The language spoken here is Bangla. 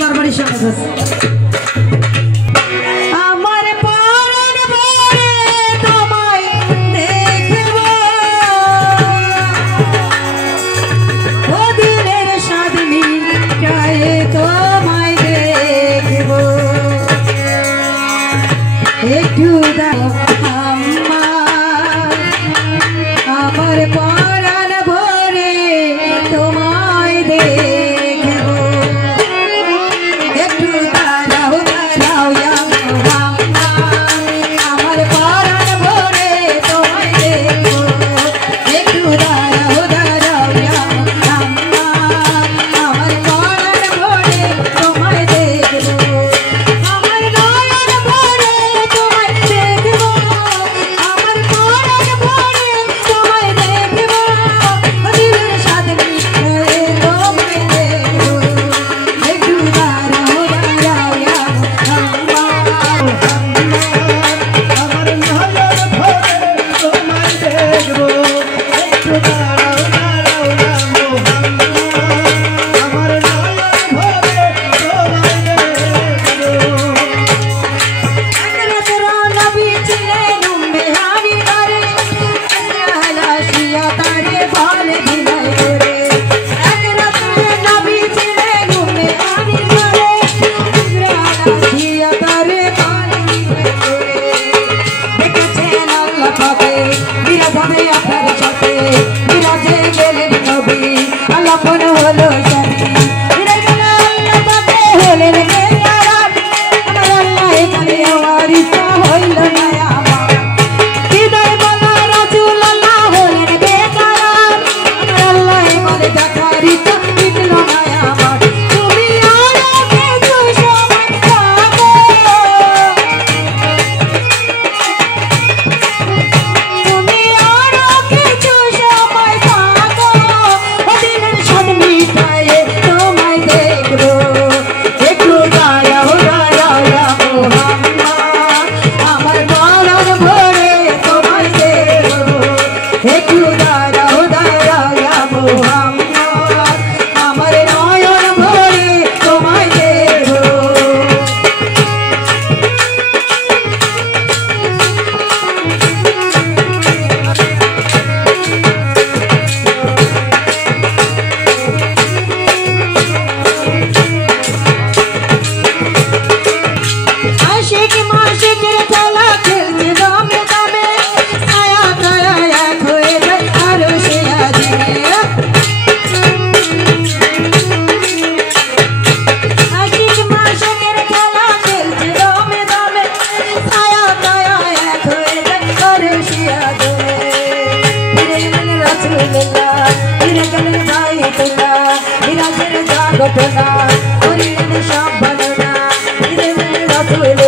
দরবারি সমাজ আছে আমার পরাণ ভরে তোমায় দেখব ও দিলের স্বাদ মিটায়ে তোমায় দেখব একটু দাও আমার পরাণ ভরে তোমায় দেখব একটু দাও দাও আমার পরাণ ভরে তোমায় দেখব একটু দাও দাও আমার পরাণ ভরে তোমায় দেখব আমার নয়ন ভরে তোমায় দেখব আমার পরাণ ভরে তোমায় দেখব দিলের স্বাদ মিটায়ে তোমায় দেখব একটু দাও দাও আমার নয়ন ভরে তোমায় দেখবো একটু দাঁড়াও দাঁড়াও না মোহাম্মদ আমার নয়ন ভরে তোমায় দেখবো নবী ছিলেন মেহারি ঘরে হালাসিয়া তারে বলে দিলাই করে নবী ছিলেন মেহারি ঘরে হালাসিয়া তারে বলে দিলাই করে দেখেছেন আল্লাহ পাকে বিরাজ হবে আপনার সাথে বিরাজে গেলেন নবী আল্লাহ পন হলো স্বামী বিরাজ গেলেন আল্লাহ পাকে হলেন মেয়ারাত আমার আল্লাহ এখানে আমার ইচ্ছা হইল না আমার হৃদয় বলা রাসূল আল্লাহ হলেন বেকারার আমার আল্লাহ এখানে দেখার ইচ্ছা মিটল না আমার তুমি আরো কিছু সময় থাকো তুমি আরো কিছু সময় থাকো ও দিলের স্বাদ মিটায়ে তোমায় দেখব একটু দাঁড়াও দাঁড়াও মোহাম্মদ আমার পরাণ ভরে তোমায় দেখব একটু দাঁড়াও দাঁড়াও মোহাম্মদ আমার নয়ন ভরে তোমায় দেখব আশিক মাশিকের খেলা খেলছে দমে দমে ছায়া ছায়া এক হয়ে যায় আরো সে আজিমে আশিক মাশিকের খেলা খেলছে দমে দমে ছায়া ছায়া এক হয়ে যায় আরো সে আজিমে ফিরে গেলেন রাসূলুল্লাহ ফিরে গেলেন বাইতুল্লাহ বিরাজের জাগতনা করিলেন সব ভালো না ফিরে গেলেন রাসূল